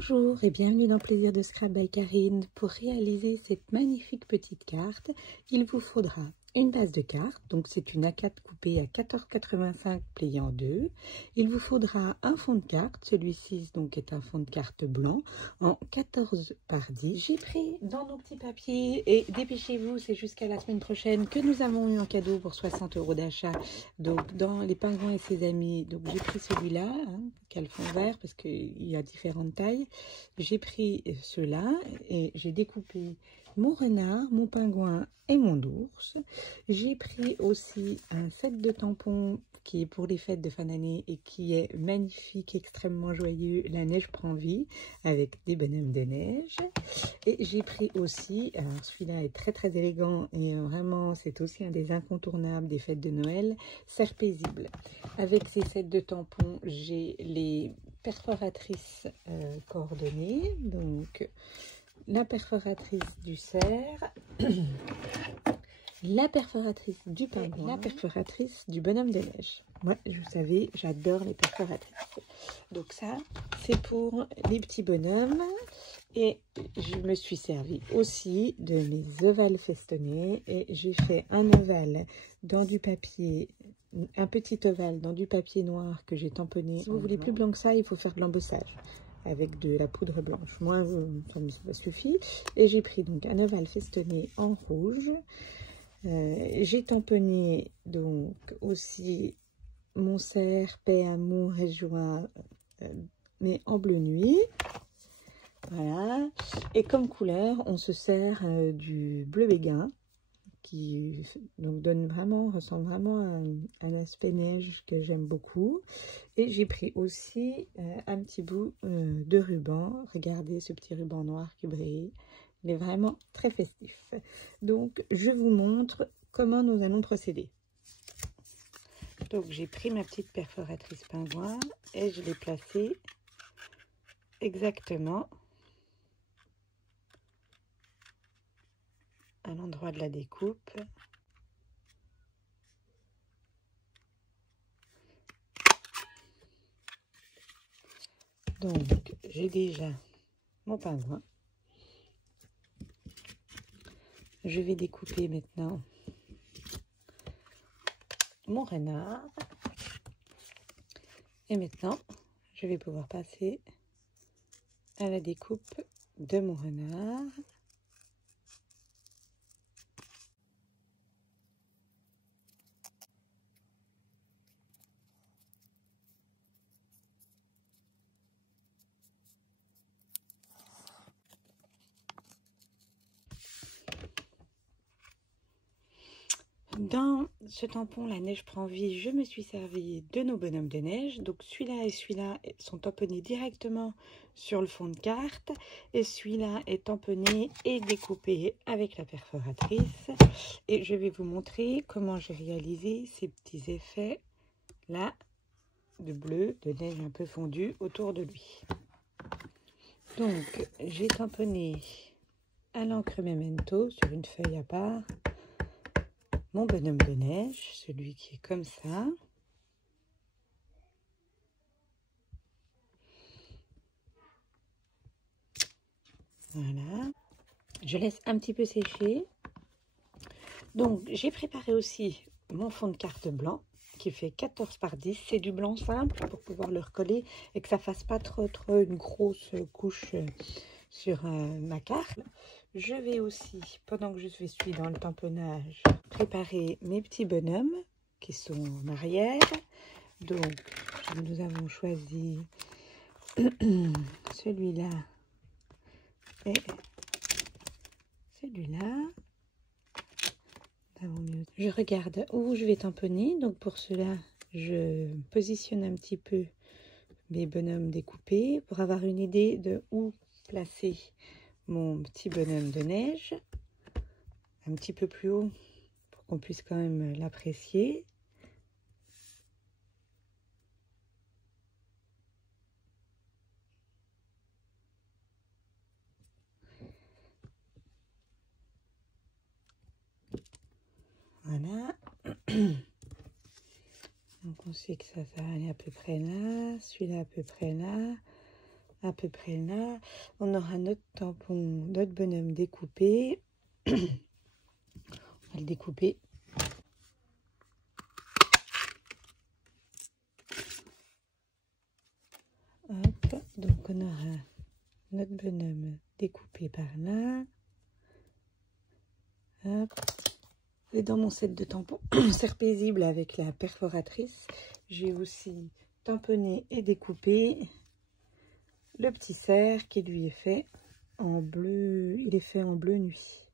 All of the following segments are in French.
Bonjour et bienvenue dans Plaisir de Scrap by Karine. Pour réaliser cette magnifique petite carte, il vous faudra une base de carte, donc c'est une A4 coupée à 14,85 pliée en deux. Il vous faudra un fond de carte, celui-ci donc est un fond de carte blanc en 14 par 10. J'ai pris dans nos petits papiers, et dépêchez-vous, c'est jusqu'à la semaine prochaine que nous avons eu en cadeau pour 60 € d'achat, donc dans Les Pingouins et ses amis. Donc j'ai pris celui-là, qui a le fond vert parce qu'il y a différentes tailles. J'ai pris ceux-là et j'ai découpé mon renard, mon pingouin et mon ours. J'ai pris aussi un set de tampons qui est pour les fêtes de fin d'année et qui est magnifique, extrêmement joyeux. La neige prend vie avec des bonhommes de neige. Et j'ai pris aussi, alors celui-là est très très élégant et vraiment c'est aussi un des incontournables des fêtes de Noël, serre paisible. Avec ces sets de tampons, j'ai les perforatrices coordonnées, donc la perforatrice du cerf, la perforatrice du pingouin, la perforatrice du bonhomme de neige. Moi, vous savez, j'adore les perforatrices. Donc ça, c'est pour les petits bonhommes. Et je me suis servi aussi de mes ovales festonnés. Et j'ai fait un ovale dans du papier, un petit ovale dans du papier noir que j'ai tamponné. Si vous voulez plus blanc que ça, il faut faire de l'embossage avec de la poudre blanche. Moi, ça suffit. Et j'ai pris donc un ovale festonné en rouge. J'ai tamponné donc aussi mon cerf, paix, amour et joie, mais en bleu nuit. Voilà. Et comme couleur, on se sert du bleu béguin qui donc ressemble vraiment à un aspect neige que j'aime beaucoup. Et j'ai pris aussi un petit bout de ruban. Regardez ce petit ruban noir qui brille. Il est vraiment très festif. Donc, je vous montre comment nous allons procéder. Donc, j'ai pris ma petite perforatrice pingouin et je l'ai placée exactement à l'endroit de la découpe. Donc, j'ai déjà mon pingouin. Je vais découper maintenant mon renard. Et maintenant, je vais pouvoir passer à la découpe de mon renard. Dans ce tampon La Neige Prend Vie, je me suis servi de nos bonhommes de neige. Donc celui-là et celui-là sont tamponnés directement sur le fond de carte. Et celui-là est tamponné et découpé avec la perforatrice. Et je vais vous montrer comment j'ai réalisé ces petits effets là de bleu, de neige un peu fondue autour de lui. Donc j'ai tamponné à l'encre Memento sur une feuille à part mon bonhomme de neige, celui qui est comme ça. Voilà. Je laisse un petit peu sécher. Donc, j'ai préparé aussi mon fond de carte blanc qui fait 14 par 10. C'est du blanc simple pour pouvoir le recoller et que ça fasse pas trop une grosse couche sur ma carte. Je vais aussi, pendant que je suis dans le tamponnage, préparer mes petits bonhommes qui sont en arrière. Donc, nous avons choisi celui-là et celui-là. Je regarde où je vais tamponner. Donc, pour cela, je positionne un petit peu mes bonhommes découpés pour avoir une idée de où placer mon petit bonhomme de neige. Un petit peu plus haut pour qu'on puisse quand même l'apprécier. Voilà. Donc on sait que ça va aller à peu près là, celui-là à peu près là. à peu près là. On aura notre tampon, notre bonhomme découpé. On va le découper. Hop, donc on aura notre bonhomme découpé par là. Hop. Et dans mon set de tampons serre paisible avec la perforatrice, j'ai aussi tamponné et découpé le petit cerf qui lui est fait en bleu. Il est fait en bleu nuit.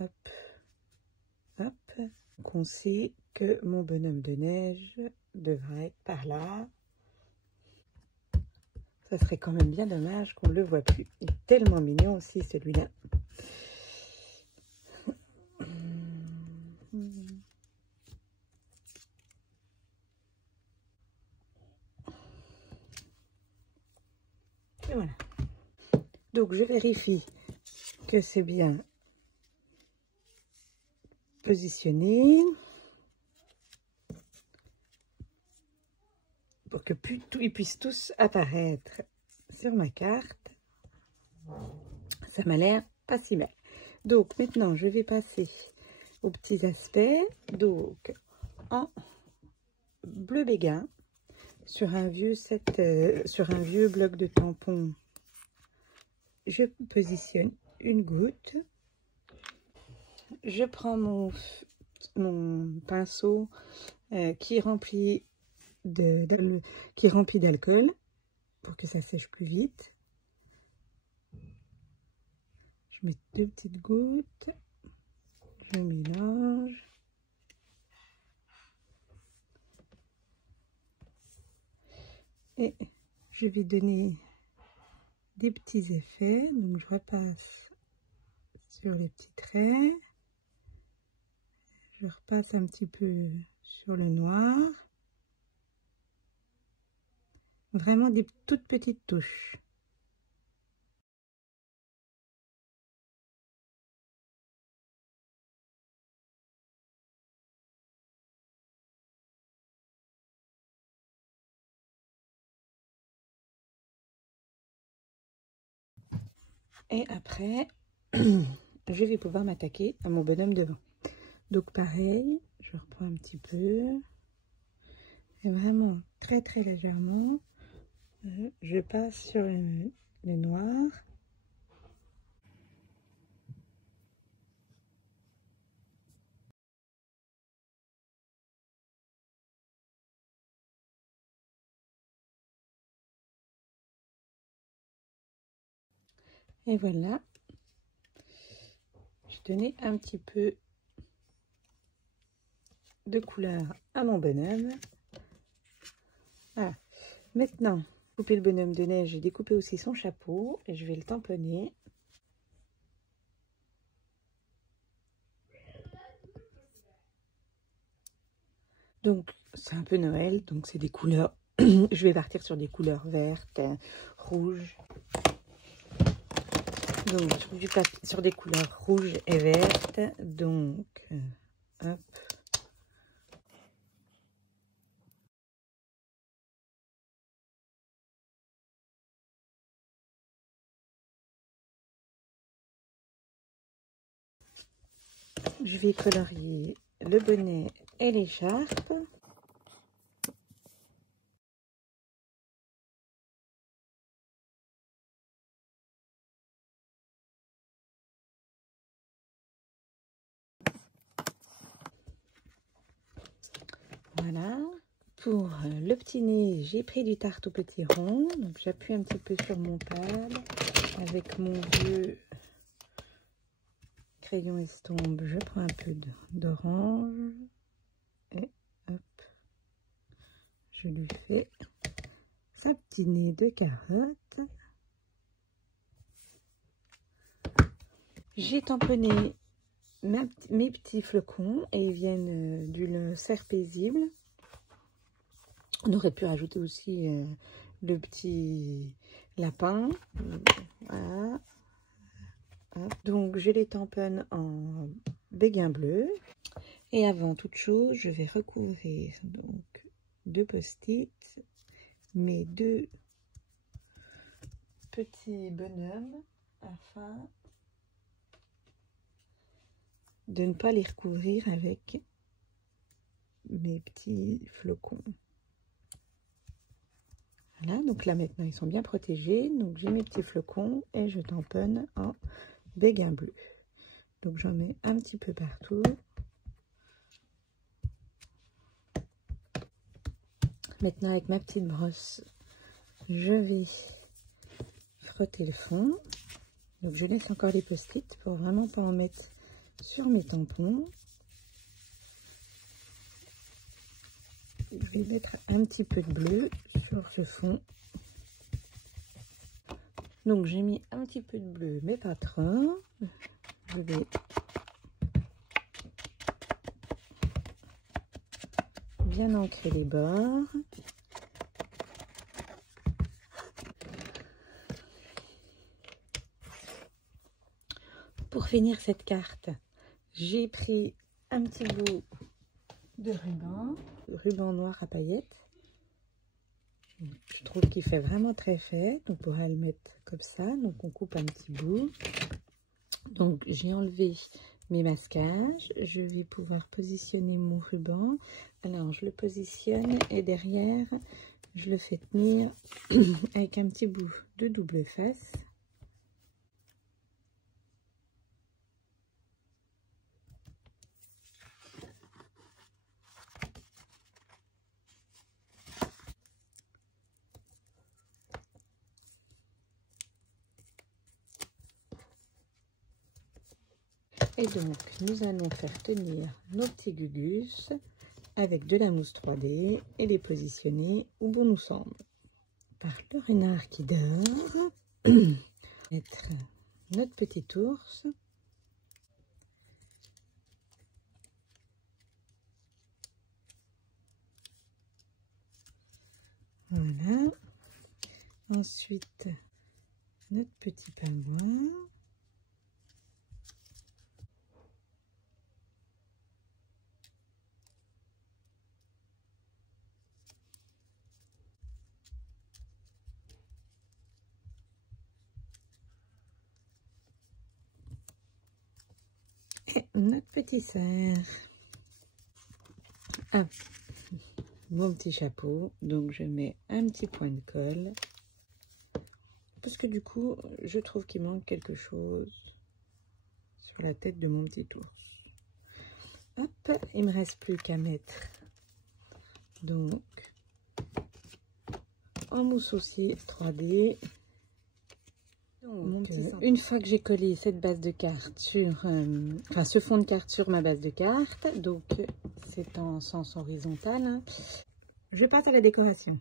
Hop, hop. Donc on sait que mon bonhomme de neige devrait être par là. Ça serait quand même bien dommage qu'on ne le voit plus. Il est tellement mignon aussi celui-là. Et voilà. Donc je vérifie que c'est bien positionné pour que ils puissent tous apparaître sur ma carte. Ça m'a l'air pas si mal. Donc maintenant je vais passer aux petits aspects. Donc en bleu béguin sur un vieux sur un vieux bloc de tampons, je positionne une goutte. Je prends mon pinceau qui est rempli d'alcool pour que ça sèche plus vite. Je mets 2 petites gouttes, je mélange. Et je vais donner des petits effets. Donc je repasse sur les petits traits. Je repasse un petit peu sur le noir. Vraiment des toutes petites touches. Et après, je vais pouvoir m'attaquer à mon bonhomme devant. Donc pareil, je reprends un petit peu. Et vraiment très très légèrement, je passe sur le noir. Et voilà, je donnais un petit peu de couleur à mon bonhomme. Voilà. Maintenant, couper le bonhomme de neige, j'ai découpé aussi son chapeau et je vais le tamponner. Donc, c'est un peu Noël, donc c'est des couleurs. Je vais partir sur des couleurs vertes, rouges. Donc, sur des couleurs rouges et vertes. Donc, hop. Je vais colorier le bonnet et l'écharpe. Voilà. Pour le petit nez, j'ai pris du tarte au petit rond. Donc j'appuie un petit peu sur mon pad avec mon vieux crayon estompe. Je prends un peu d'orange et hop, je lui fais sa petit nez de carotte. J'ai tamponné mes petits flocons et ils viennent du cerf paisible. On aurait pu rajouter aussi le petit lapin. Voilà. Donc je les tamponne en béguin bleu. Et avant toute chose, je vais recouvrir donc de post-it mes deux petit bonhomme afin de ne pas les recouvrir avec mes petits flocons. Voilà, donc là maintenant ils sont bien protégés. Donc j'ai mes petits flocons et je tamponne en béguin bleu. Donc j'en mets un petit peu partout. Maintenant avec ma petite brosse, je vais frotter le fond. Donc je laisse encore les post-it pour vraiment pas en mettre sur mes tampons. Je vais mettre un petit peu de bleu sur ce fond. Donc j'ai mis un petit peu de bleu, mais pas trop. Je vais bien ancrer les bords. Pour finir cette carte, j'ai pris un petit bout de ruban noir à paillettes. Je trouve qu'il fait vraiment très fait. On pourrait le mettre comme ça. Donc on coupe un petit bout. Donc j'ai enlevé mes masquages. Je vais pouvoir positionner mon ruban. Alors je le positionne et derrière je le fais tenir avec un petit bout de double face. Et donc, nous allons faire tenir nos petits gugus avec de la mousse 3D et les positionner où bon nous semble. Par le renard qui dort, mettre notre petit ours. Voilà. Ensuite, notre petit pingouin. Et notre petit cerf. Ah, mon petit chapeau. Donc je mets un petit point de colle. Parce que du coup, je trouve qu'il manque quelque chose sur la tête de mon petit ours. Hop, il me reste plus qu'à mettre donc en mousse aussi 3D. Donc, une fois que j'ai collé cette base de carte sur, enfin ce fond de carte sur ma base de carte, donc c'est en sens horizontal, hein, je passe à la décoration.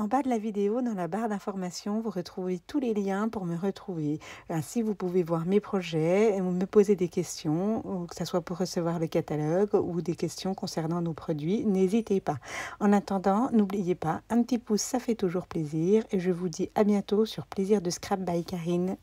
En bas de la vidéo, dans la barre d'information, vous retrouvez tous les liens pour me retrouver. Ainsi, vous pouvez voir mes projets, me poser des questions, ou que ce soit pour recevoir le catalogue ou des questions concernant nos produits. N'hésitez pas. En attendant, n'oubliez pas, un petit pouce, ça fait toujours plaisir. Et je vous dis à bientôt sur Plaisir de Scrap by Karine.